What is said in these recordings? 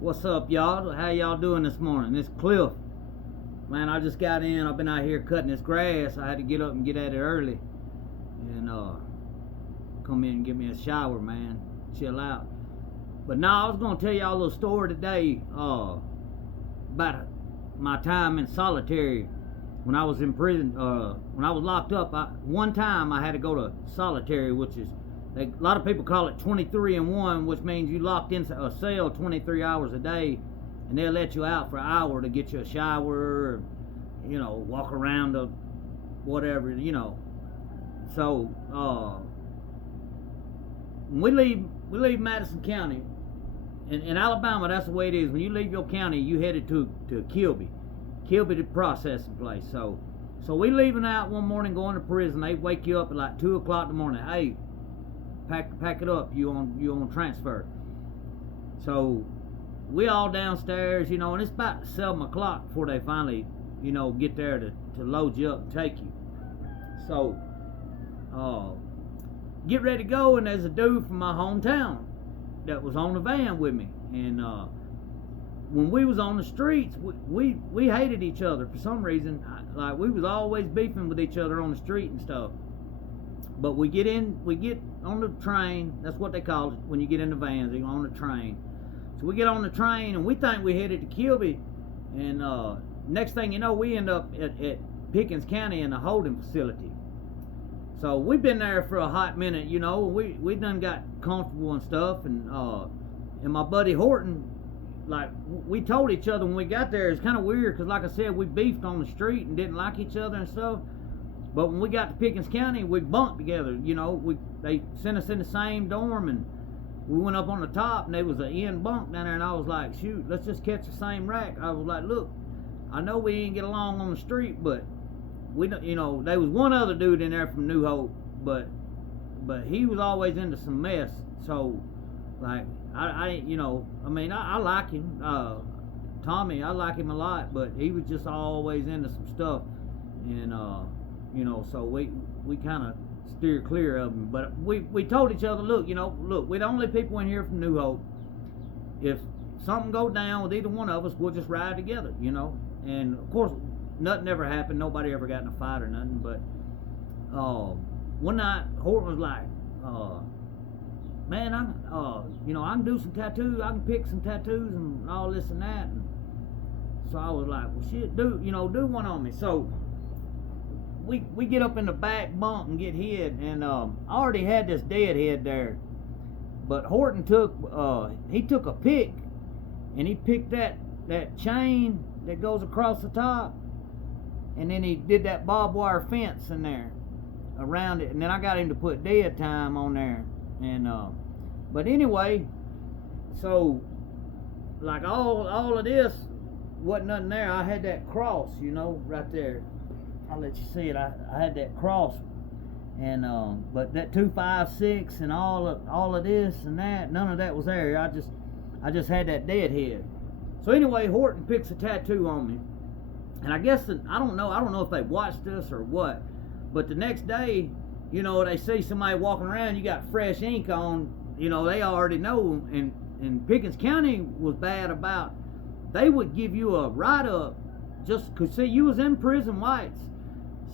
What's up, y'all? How y'all doing this morning? It's Cliff. Man, I just got in. I've been out here cutting this grass. I had to get up and get at it early. And come in and give me a shower, man. Chill out. But now I was going to tell y'all a little story today about my time in solitary when I was in prison. When I was locked up, one time I had to go to solitary, which is, a lot of people call it 23 and 1, which means you locked in a cell 23 hours a day, and they'll let you out for an hour to get you a shower, or, walk around the whatever, So when we leave Madison County. In Alabama, that's the way it is. When you leave your county, you headed to Kilby, the processing place. So we leaving out one morning, going to prison. They wake you up at like 2 o'clock in the morning. Hey, pack it up. You on transfer. So we all downstairs, and it's about 7 o'clock before they finally, get there to load you up and take you. So get ready to go, and there's a dude from my hometown that was on the van with me. And when we was on the streets, we hated each other for some reason. Like, we was always beefing with each other on the street and stuff. But we get on the train. That's what they call it when you get in the vans. You're on the train. So we get on the train, and we think we headed to Kilby. And next thing you know, we end up at Pickens County in a holding facility. So we've been there for a hot minute, we done got comfortable and stuff, and my buddy Horton, like, we told each other when we got there. It's kind of weird because, like I said, we beefed on the street and didn't like each other and stuff. But when we got to Pickens County, we bunked together. They sent us in the same dorm, and we went up on the top, and there was an end bunk down there, and I was like, shoot, let's just catch the same rack. I was like, look, I know we didn't get along on the street, but we, there was one other dude in there from New Hope, but he was always into some mess. So, like, I like him. Tommy, I like him a lot, but he was just always into some stuff, and so we kind of steer clear of him. But we told each other, look, we're the only people in here from New Hope. If something go down with either one of us, we'll just ride together, And of course, nothing ever happened. Nobody ever got in a fight or nothing. But one night, Horton was like, man, I can do some tattoos. I can pick some tattoos and all this and that. And so I was like, well, shit, do one on me. So we get up in the back bunk and get hid. And I already had this dead head there. But Horton took a pick, and he picked that chain that goes across the top. And then he did that barbed wire fence in there around it. And then I got him to put dead time on there. And but anyway, so like all of this wasn't nothing there. I had that cross, right there. I'll let you see it. I had that cross, and but that 256 and all of this and that, none of that was there. I just had that dead head. So anyway, Horton picks a tattoo on me. And I guess, I don't know if they watched this or what, but the next day, they see somebody walking around, you got fresh ink on, they already know. And Pickens County was bad about, they would give you a write-up, just because, see, you was in prison whites.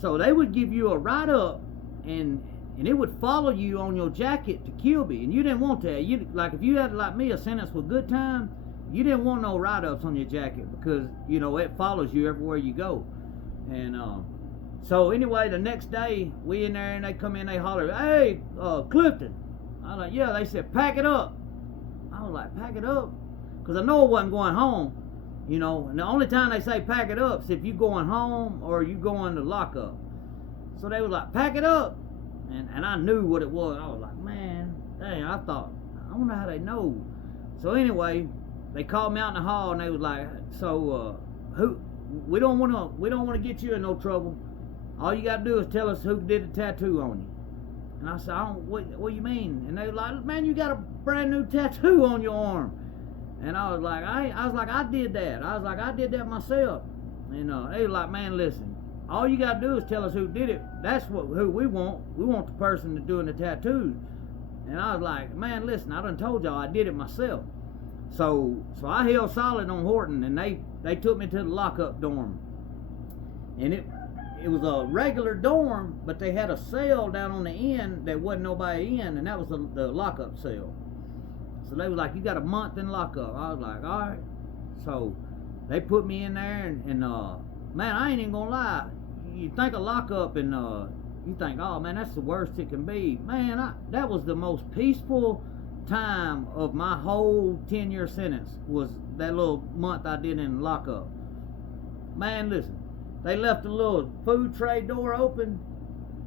So they would give you a write-up, and it would follow you on your jacket to Kilby, and you didn't want that. Like, if you had, like me, a sentence with good time, you didn't want no write-ups on your jacket because, it follows you everywhere you go. And so anyway, the next day, we in there, and they come in, they holler, hey, Clifton. I was like, yeah. They said, pack it up. I was like, pack it up? Because I know I wasn't going home, and the only time they say pack it up is if you going home or you going to lockup. So they was like, pack it up. And I knew what it was. I was like, man, dang, I thought, I wonder how they know. So anyway, they called me out in the hall, and they was like, so we don't want to get you in no trouble. All you got to do is tell us who did the tattoo on you. And I said, what do you mean? And they were like, man, you got a brand new tattoo on your arm. And I was like, I did that. I was like, I did that myself. And they were like, man, listen, all you got to do is tell us who did it. That's who we want. We want the person that's doing the tattoos. And I was like, man, listen, I done told y'all I did it myself. So I held solid on Horton, and they took me to the lockup dorm, and it was a regular dorm, but they had a cell down on the end that wasn't nobody in, and that was the lockup cell. So they was like, you got a month in lockup. I was like, all right. So they put me in there, and man, I ain't even gonna lie. You think of lockup, and you think, oh man, that's the worst it can be. Man, that was the most peaceful time of my whole 10-year sentence, was that little month I did in lockup. Man, listen, they left the little food tray door open,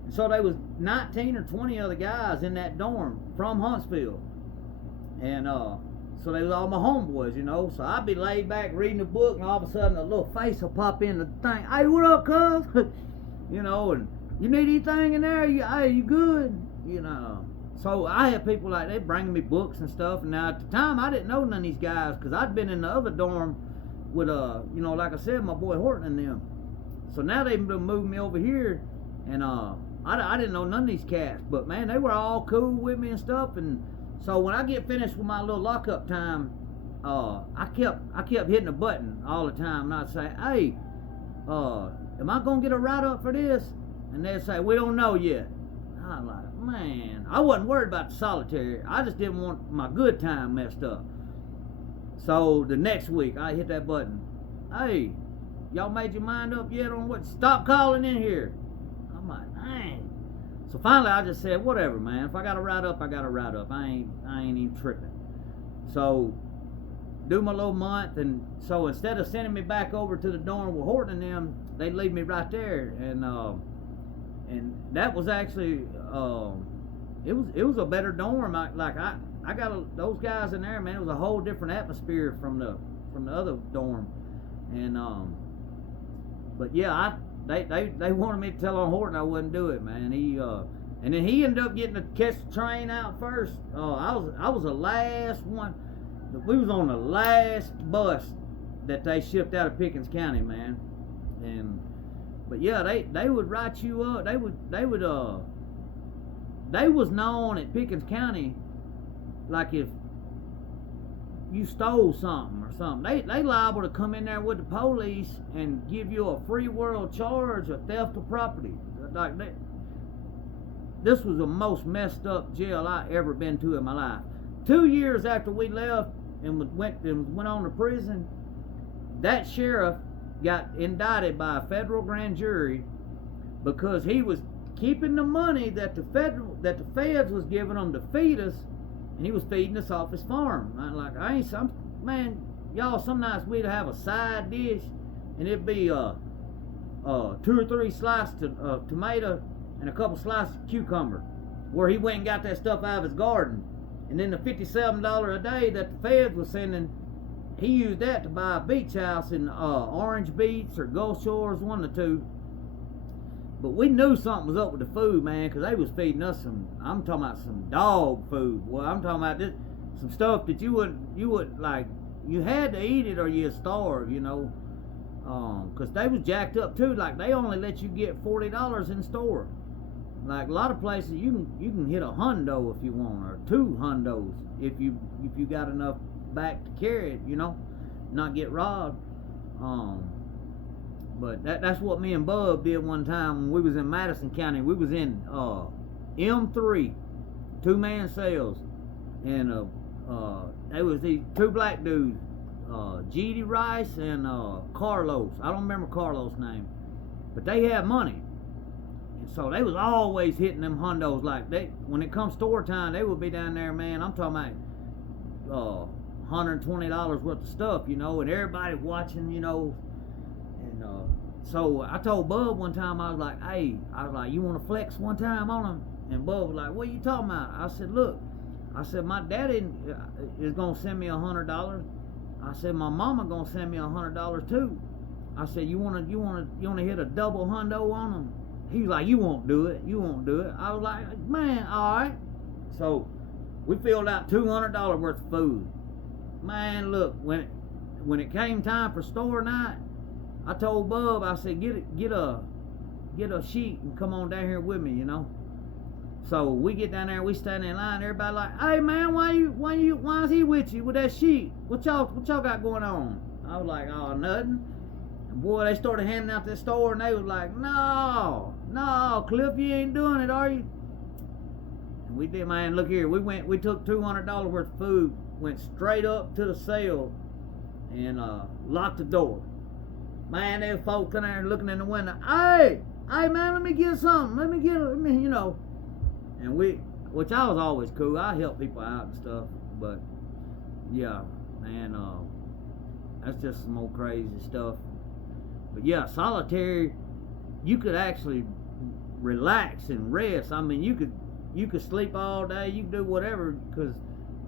and so there was 19 or 20 other guys in that dorm from Huntsville, and so they was all my homeboys, you know. So I'd be laid back reading a book, and all of a sudden a little face will pop in the thing. Hey, what up, cuz? You know, and you need anything in there? Hey, you good? You know. So I had people like, they bringing me books and stuff. And now at the time, I didn't know none of these guys, because I'd been in the other dorm with, you know, like I said, my boy Horton and them. So now they moved me over here, and I didn't know none of these cats. But man, they were all cool with me and stuff. And so when I get finished with my little lockup time, I kept hitting a button all the time, and I'd say, hey, am I gonna get a write-up for this? And they'd say, we don't know yet. I'm like, man, I wasn't worried about the solitary. I just didn't want my good time messed up. So the next week, I hit that button. Hey, y'all made your mind up yet on what? Stop calling in here. I'm like, dang. So finally, I just said, whatever, man. If I got to write up, I got to write up. I ain't even tripping. So do my little month, and so instead of sending me back over to the dorm with Horton and them, they leave me right there, and that was actually it was a better dorm. I got those guys in there, man. It was a whole different atmosphere from the other dorm, and but yeah, they wanted me to tell on Horton I wouldn't do it, man. And then he ended up getting to catch the train out first. I was the last one. We was on the last bus that they shipped out of Pickens County, man. But yeah, they would write you up. They was known at Pickens County, like if you stole something or something, they liable to come in there with the police and give you a free world charge of theft of property. Like that. This was the most messed up jail I ever been to in my life. 2 years after we left and went on to prison, that sheriff got indicted by a federal grand jury because he was keeping the money that the feds was giving him to feed us, and he was feeding us off his farm. Man, y'all, some nights we'd have a side dish, and it'd be 2 or 3 slices of tomato and a couple slices of cucumber, where he went and got that stuff out of his garden. And then the $57 a day that the feds was sending, he used that to buy a beach house in Orange Beach or Gulf Shores, one of the two. But we knew something was up with the food, man, because they was feeding us I'm talking about some dog food. Well, I'm talking about some stuff that you would like, you had to eat it or you'd starve, you know. Because they was jacked up too. Like, they only let you get $40 in store. Like, a lot of places you can hit $100 if you want, or $200 if you got enough back to carry it, you know, not get robbed. But that's what me and Bub did one time when we was in Madison County. We was in M3, 2-man cells, and there was these 2 black dudes, G.D. Rice and Carlos. I don't remember Carlos' name, but they had money. So they was always hitting them hundos. Like, when it comes store time, they would be down there, man. I'm talking about $120 worth of stuff, you know, and everybody watching, you know. And so I told Bub one time, I was like, hey, you want to flex one time on him? And Bub was like, what are you talking about? I said, look, my daddy is gonna send me $100. I said, my mama gonna send me $100 too. I said, you wanna hit a double hundo on them? He was like, you won't do it. I was like, man, all right. So we filled out $200 worth of food. Man, look, when it came time for store night, I told Bub, I said, get a sheet and come on down here with me, you know. So we get down there, we stand in line. Everybody like, hey man, why is he with you with that sheet? What y'all got going on? I was like, oh, nothing. And boy, they started handing out this store, and they was like, no, Cliff, you ain't doing it, are you? And we did, man. Look here, we took $200 worth of food, went straight up to the cell, and locked the door. Man, there were folks in there looking in the window. Hey man, let me get something. Let me, you know. And which I was always cool. I help people out and stuff. But yeah, man, that's just some old crazy stuff. But yeah, solitary, you could actually relax and rest. I mean, you could sleep all day. You can do whatever, because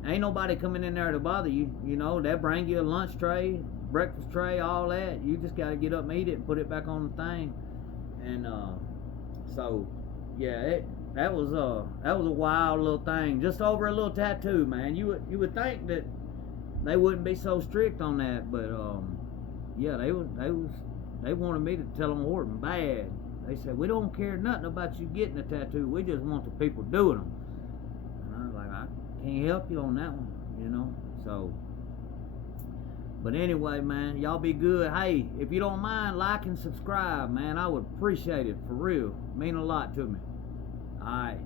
ain't nobody coming in there to bother you. You know, they'll bring you a lunch tray, breakfast tray, all that. You just got to get up and eat it and put it back on the thing. And so yeah, that was a wild little thing, just over a little tattoo, man. You would think that they wouldn't be so strict on that, but yeah, they wanted me to tell them Horton bad. They said, we don't care nothing about you getting a tattoo. We just want the people doing them. And I was like, I can't help you on that one, you know. So, but anyway, man, y'all be good. Hey, if you don't mind, like and subscribe, man. I would appreciate it, for real. Mean a lot to me. All right.